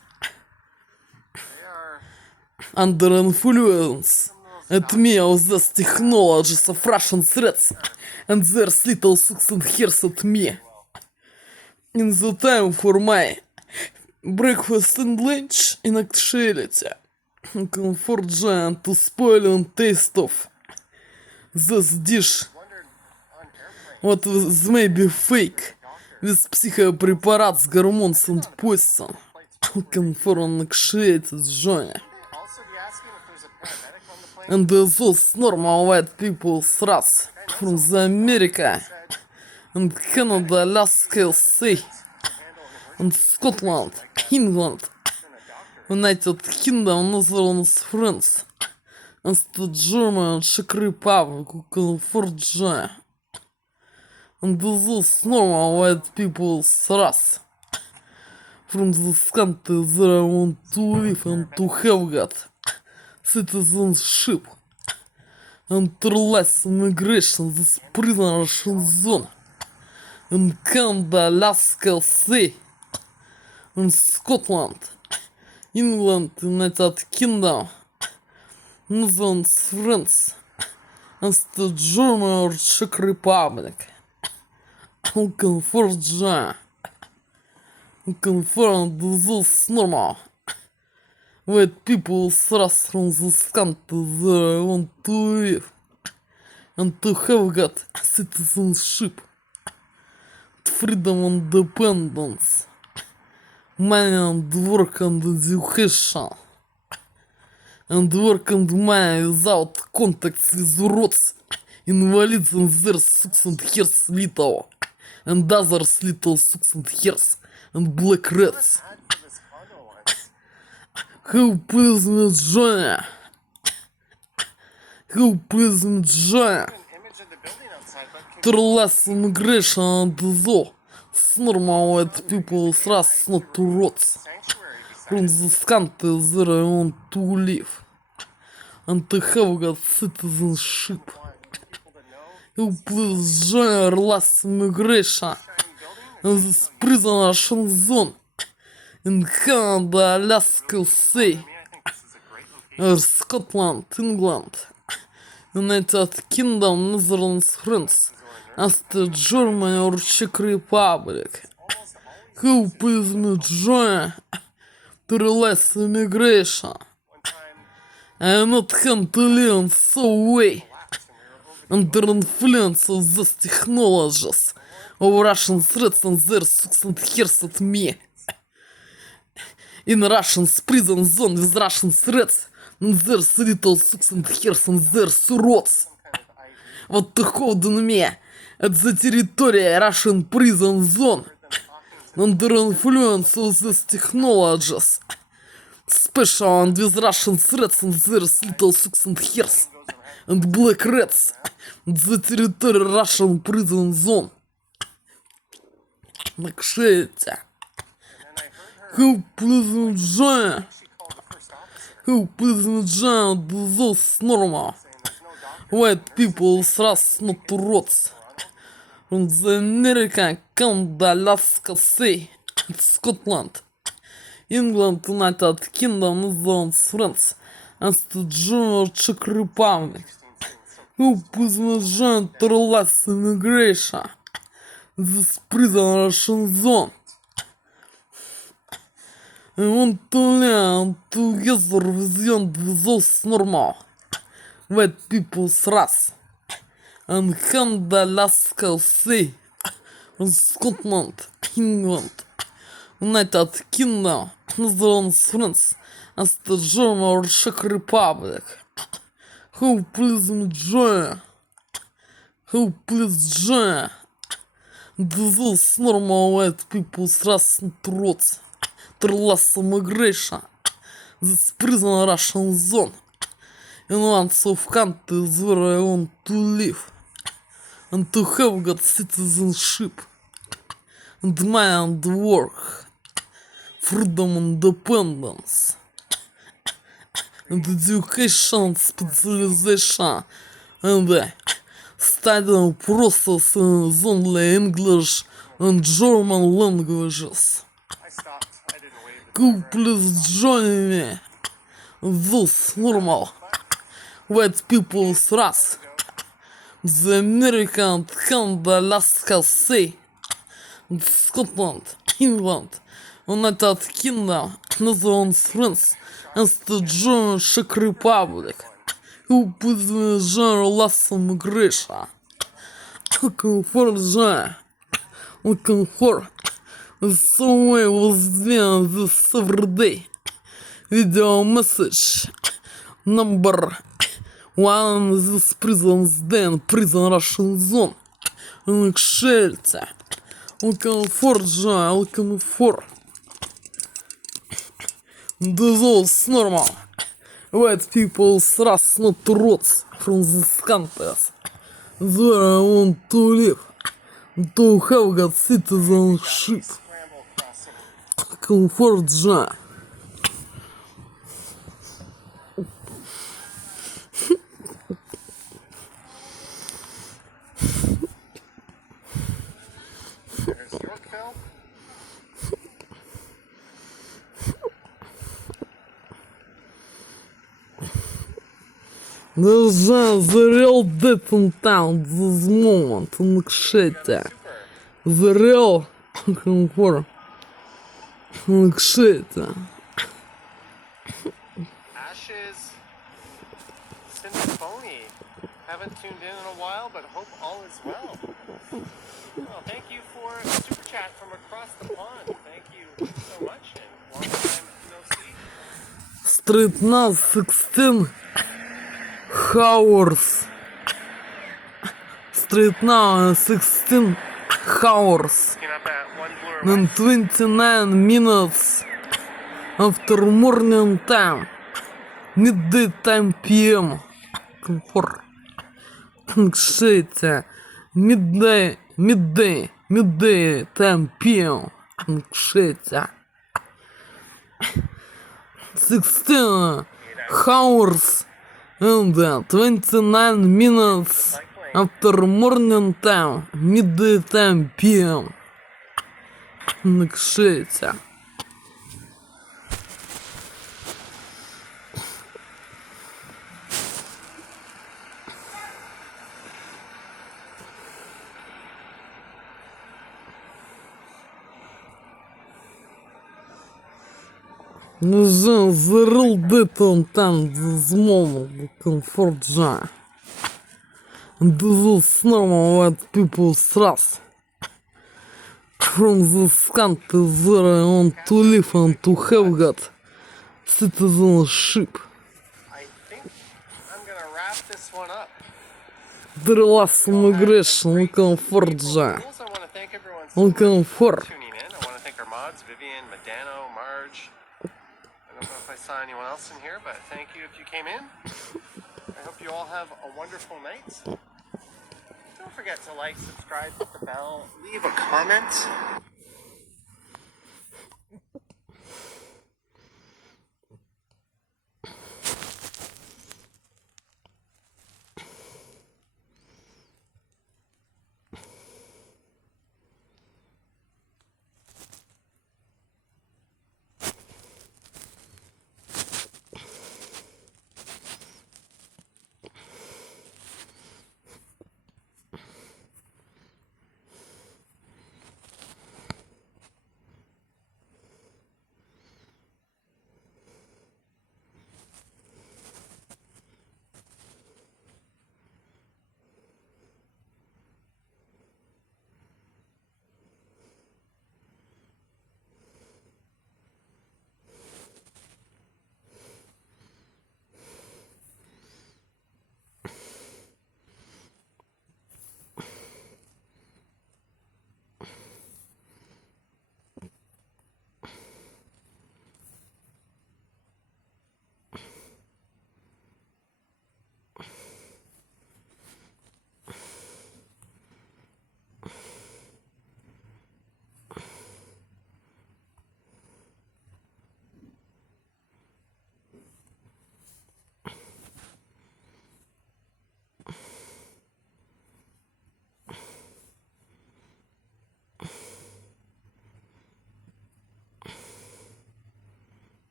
Under influence at me of these technologies of Russian threats and their little six and hairs at me. In the time for my breakfast and lunch in actuality, comfort giant to spoil and taste of this dish, what was maybe fake, with psychopreparats, hormones and poison, comfort and actuated journey. And those normal white people thrust from the America and Canada, Alaska, Sea, and Scotland, England, United Kingdom, Netherlands, France, and the German, Czech Republic, California, and those normal white people thrust from this country that I want to live and to have got citizenship and less immigration, this prisoners zone. In Canada, Alaska, Sea, in Scotland, England, United Kingdom, Netherlands, France, as the German or Czech Republic. Looking for job. Looking for this normal. With people thrust from this country they want to live and to have got citizenship, freedom and independence, money and work and education, and work and money without contacts with roads, invalids and their socks and hairs little, and others little socks and hairs, and black rats. Ad for this condo once. Who please me join? Who please me join? An image of the building outside, but can To less immigration and though it's normal with people thrust not to roads sanctuary beside from this country that I want to live and to have got citizenship. people to know Who please join less immigration building in this prison Russian zone in Canada, Alaska, I say, think this is a great location. or Scotland, England, United Kingdom, Netherlands, France, as the Germany or Czech Republic. Almost always Who please me join to less immigration? one time I am not come to live in so way lapsed and we were over under influence of these technologies of Russian threats and their socks and hairs at me. In Russian's prison zone with Russian threats and their little socks and hairs and their rods. kind of ID Вот to hold on me at the territory Russian prison zone under influence of these technologies. Special and with Russian threats and their little socks and hairs and black rats the territory Russian prison zone. Накшите. and I heard her Who please join? she called the first officer Who please join those normal? saying there's no doctor White people thrust not to roads. From the American, Canada, Alaska, say, Scotland, England, United Kingdom, Netherlands, France, and the German Czech Republic. Who please join to less immigration? This prison Russian zone. I want to live together with you those normal white people thrust and Canada, Alaska, say, Scotland, England, United Kingdom, Netherlands, France, and the German or Czech Republic. Who please me join? Who please join? Those normal white people thrust into roads to less immigration. This prison Russian zone. In one of countries where I want to live and to have got citizenship and mind work, freedom and independence, and education specialization, and studying process is only English and German languages. I stopped I didn't wave Could you please join me? Those normal white people thrust the American, Canada, Alaska, say, Scotland, England, United Kingdom, Netherlands, France, and the German Czech Republic. Who please me join less immigration? Looking for join. Looking for some way was doing this every day. Video message number one this prison's den prison Russian zone. Like shelter. Looking for joy, looking for those normal white people thrust not to roads from these countries where I want to live, to have got citizenship. scramble across some Looking for joy. there's Yorkville. There's the real death in town this moment in Kshete. The real comfort in Kshete. Ashes, Symphony. Haven't tuned in a while, but hope all is well. Well, thank you for a super chat from across the pond. Thank you so much, and long time no see. Street now 16 hours. Street now 16 hours Looking up at one blue and 29 minutes after morning time. Midday time PM. Comfort. Кшите. Midday time PM. Кшите. 16 hours and 29 minutes after morning time. Midday time PM. Кшите. The real detail time this moment comfort zone. This is normal what people stress. From this country where I want to live and to have got citizenship. I think I'm gonna wrap this one up. The last migration comfort zone. I want to thank everyone so much Comfort. for tuning in. I want to thank our mods, Vivian, Medano, Marge. I don't know if I saw anyone else in here, but thank you if you came in. I hope you all have a wonderful night. Don't forget to like, subscribe, hit the bell, leave a comment.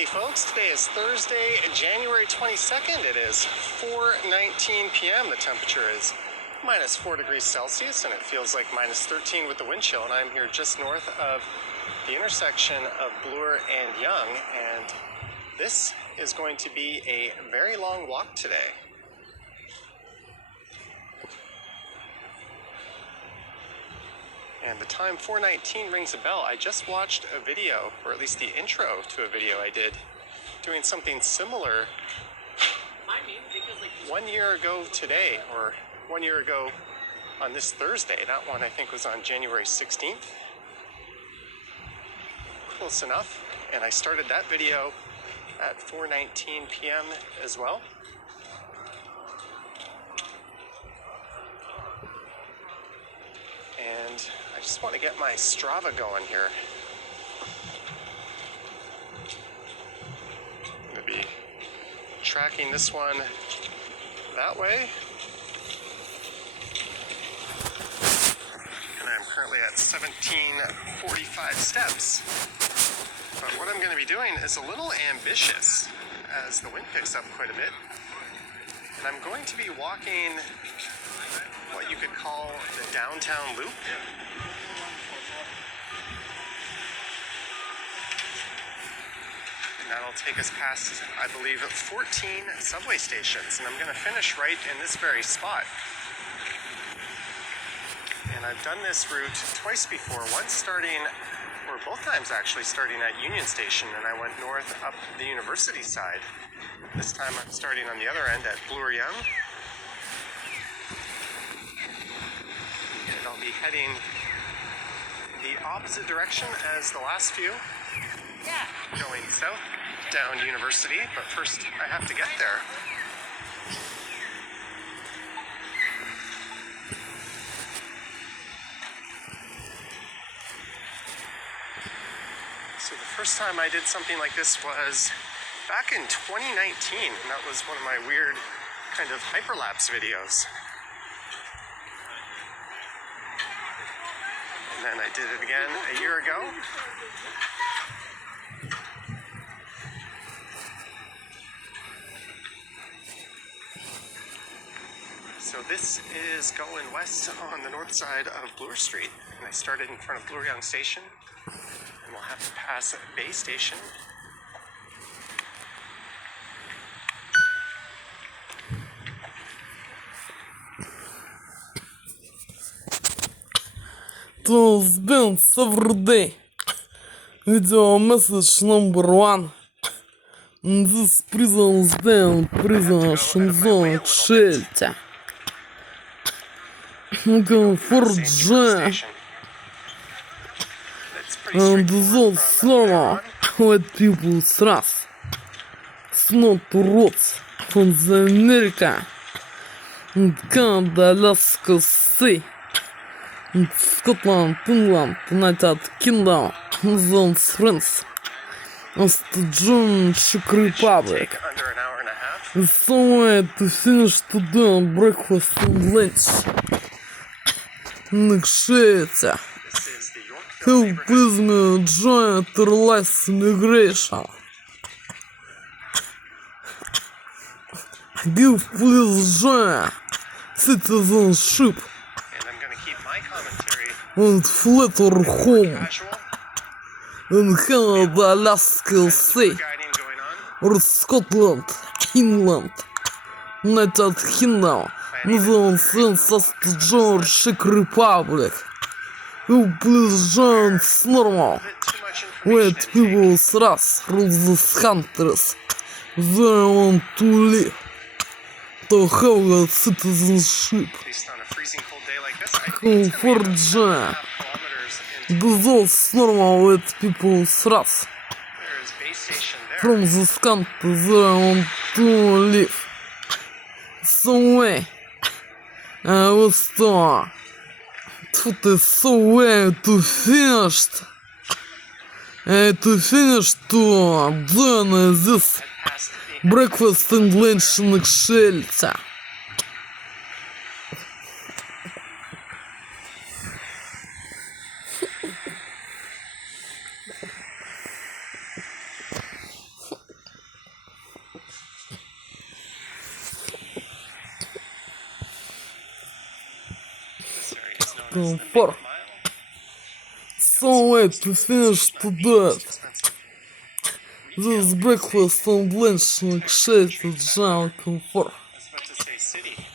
Howdy folks, today is Thursday, January 22nd. It is 4:19 p.m. The temperature is minus 4 degrees Celsius and it feels like minus 13 with the wind chill. And I'm here just north of the intersection of Bloor and Young, and this is going to be a very long walk today. And the time 4:19 rings a bell. I just watched a video, or at least the intro to a video I did, doing something similar 1 year ago today, or 1 year ago on this Thursday. That one I think was on January 16th. Close enough. And I started that video at 4:19 p.m. as well. And I just want to get my Strava going here. I'm going to be tracking this one that way. And I'm currently at 1745 steps. But what I'm going to be doing is a little ambitious as the wind picks up quite a bit. And I'm going to be walking what you could call the downtown loop. And that'll take us past, I believe, 14 subway stations. And I'm going to finish right in this very spot. And I've done this route twice before, once starting, or both times actually, starting at Union Station, and I went north up the university side. This time I'm starting on the other end at Bloor Young. And I'll be heading the opposite direction as the last few. Going south down University, but first I have to get there. So the first time I did something like this was back in 2019, and that was one of my weird kind of hyperlapse videos. And then I did it again a year ago. So this is going west on the north side of Bloor Street. And I started in front of Bloor Young Station. And we'll have to pass Bay Station. It's been several days. Video message number 1. This prison is down, prison Shenzhen shelter. Going for J. And those slower white people's wrath. It's not roots from the America. And Canada, Alaska, Sea. And Scotland, England, United Kingdom, Zone France. And the German Czech Republic. Under an hour and a half. It's somewhere to finish today on breakfast and lunch. Next shelter. This is the Yorkville Help neighborhood. please me join terrorist immigration. Give please join citizenship And I'm going to keep my commentary and flatter home casual. in Canada, Alaska, Sea, Guiding going on. or Scotland, England, United Kingdom, New Census to German Czech Republic. You please join it's normal. Bit too much White information. people's wrath rules these countries. They want to live, to have a citizenship. At least on a freezing cold day like this, I Go think it's for going to be J. 7.5 kilometers into. Those normal white people's wrath. There is Bay Station there. From this country they want to live. Somewhere. I was told. It is so way to finish. To finish to doing this Past the breakfast and lunch in shelter. comfort. So wait to finish to death. This breakfast on lunch like shade of general comfort. I was about to say city.